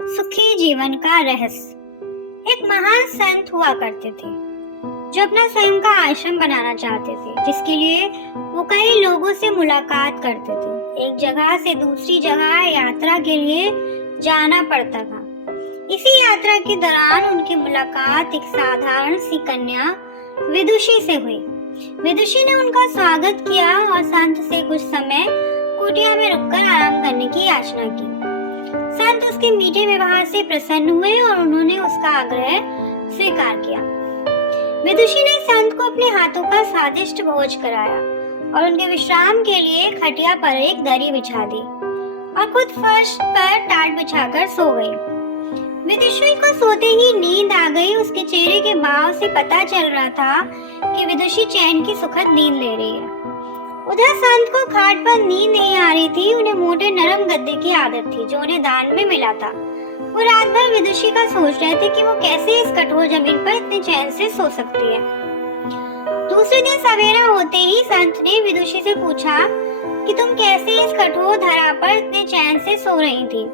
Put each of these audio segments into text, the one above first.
सुखी जीवन का रहस्य। एक महान संत हुआ करते थे जो अपना स्वयं का आश्रम बनाना चाहते थे, जिसके लिए वो कई लोगों से मुलाकात करते थे। एक जगह से दूसरी जगह यात्रा के लिए जाना पड़ता था। इसी यात्रा के दौरान उनकी मुलाकात एक साधारण सी कन्या विदुषी से हुई। विदुषी ने उनका स्वागत किया और संत से कुछ समय कुटिया में रुककर आराम करने की याचना की। संत उसके मीठे व्यवहार से प्रसन्न हुए और उन्होंने उसका आग्रह स्वीकार किया। विदुषी ने संत को अपने हाथों का स्वादिष्ट भोज कराया और उनके विश्राम के लिए खटिया पर एक दरी बिछा दी और खुद फर्श पर टाट बिछाकर सो गई। विदुषी को सोते ही नींद आ गई। उसके चेहरे के भाव से पता चल रहा था कि विदुषी चैन की सुखद नींद ले रही है। उधर संत को खाट पर नींद नहीं आ रही थी। उन्हें मोटे नरम गद्दे की आदत थी जो उन्हें दान में मिला था। वो रात भर विदुषी का सोच रहे थे कि वो कैसे इस कठोर जमीन पर इतने चैन से सो सकती है। दूसरे दिन सवेरा होते ही संत ने विदुषी से पूछा कि तुम कैसे इस कठोर धरा पर इतने चैन से सो रही थी।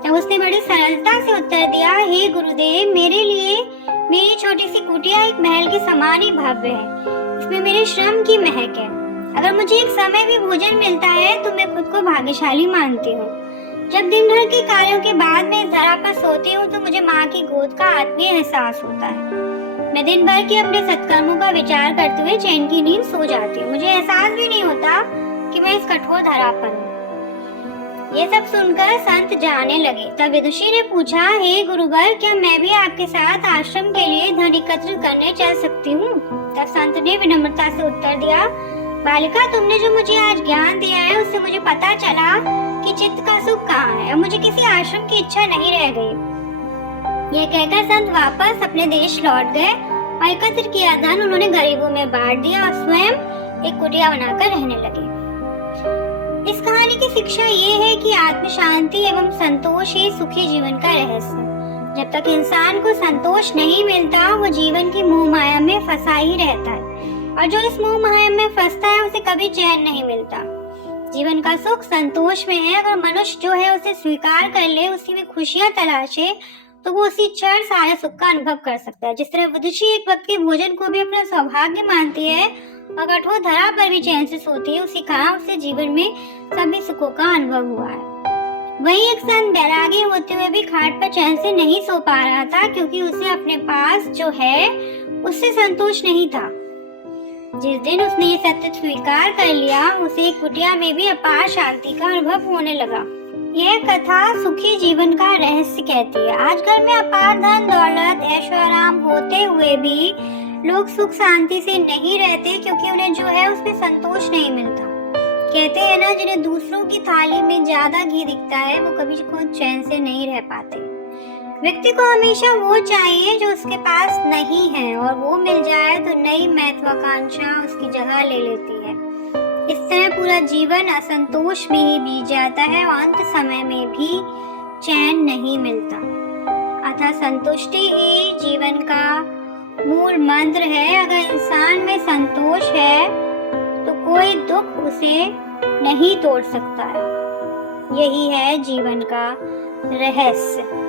तब उसने बड़ी सरलता से उत्तर दिया, हे गुरुदेव, मेरे लिए मेरी छोटी सी कुटिया एक महल के समान ही भव्य है। इसमें मेरे श्रम की महक है। अगर मुझे एक समय भी भोजन मिलता है तो मैं खुद को भाग्यशाली मानती हूँ। जब दिन भर के कार्यों के बाद मैं इस धरा पर सोती हूँ तो मुझे माँ की गोद का आत्मीय एहसास होता है। मैं दिन भर के अपने सत्कर्मों का विचार करते हुए चैन की नींद सो जाती हूँ। मुझे एहसास भी नहीं होता कि मैं इस कठोर धरा पर हूँ। ये सब सुनकर संत जाने लगे। तब विदुषी ने पूछा, हे गुरुवर, क्या मैं भी आपके साथ आश्रम के लिए धन एकत्रित करने चल सकती हूँ? तब संत ने विनम्रता से उत्तर दिया, बालिका, तुमने जो मुझे आज ज्ञान दिया है उससे मुझे पता चला कि चित्त का सुख कहाँ है और मुझे किसी आश्रम की इच्छा नहीं रह गई। ये कहकर संत वापस अपने देश लौट गए और एकत्र किया धन उन्होंने गरीबों में बांट दिया और स्वयं एक कुटिया बनाकर रहने लगे। इस कहानी की शिक्षा ये है कि आत्म शांति एवं संतोष ही सुखी जीवन का रहस्य है। जब तक इंसान को संतोष नहीं मिलता वो जीवन की मोह माया में फंसा ही रहता है और जो इस मोह माया में फंसता है उसे कभी चैन नहीं मिलता। जीवन का सुख संतोष में है। अगर मनुष्य जो है उसे स्वीकार कर ले, उसी में खुशियां तलाशे, तो वो उसी क्षण सारे सुख का अनुभव कर सकता है। जिस तरह विदुषी एक वक्त के भोजन को भी अपना सौभाग्य मानती है और कठोर धरा पर भी चैन से सोती है, उसी तरह उसे जीवन में सभी सुखों का अनुभव हुआ है। वहीं एक संत बैरागी होते हुए भी खाट पर चैन से नहीं सो पा रहा था, क्योंकि उसे अपने पास जो है उससे संतोष नहीं था। जिस दिन उसने ये सत्य स्वीकार कर लिया, उसे कुटिया में भी अपार शांति का अनुभव होने लगा। यह कथा सुखी जीवन का रहस्य कहती है। आज घर में अपार धन दौलत ऐशो आराम होते हुए भी लोग सुख शांति से नहीं रहते, क्योंकि उन्हें जो है उसमें संतोष नहीं मिलता। कहते हैं ना, जिन्हें दूसरों की थाली में ज्यादा घी दिखता है वो कभी खुद चैन से नहीं रह पाते। व्यक्ति को हमेशा वो चाहिए जो उसके पास नहीं है, और वो मिल जाए तो नई महत्वाकांक्षा उसकी जगह ले लेती है। इस तरह पूरा जीवन असंतोष में ही बीत जाता है और अंत समय में भी चैन नहीं मिलता। अतः संतुष्टि ही जीवन का मूल मंत्र है। अगर इंसान में संतोष है तो कोई दुख उसे नहीं तोड़ सकता है। यही है जीवन का रहस्य।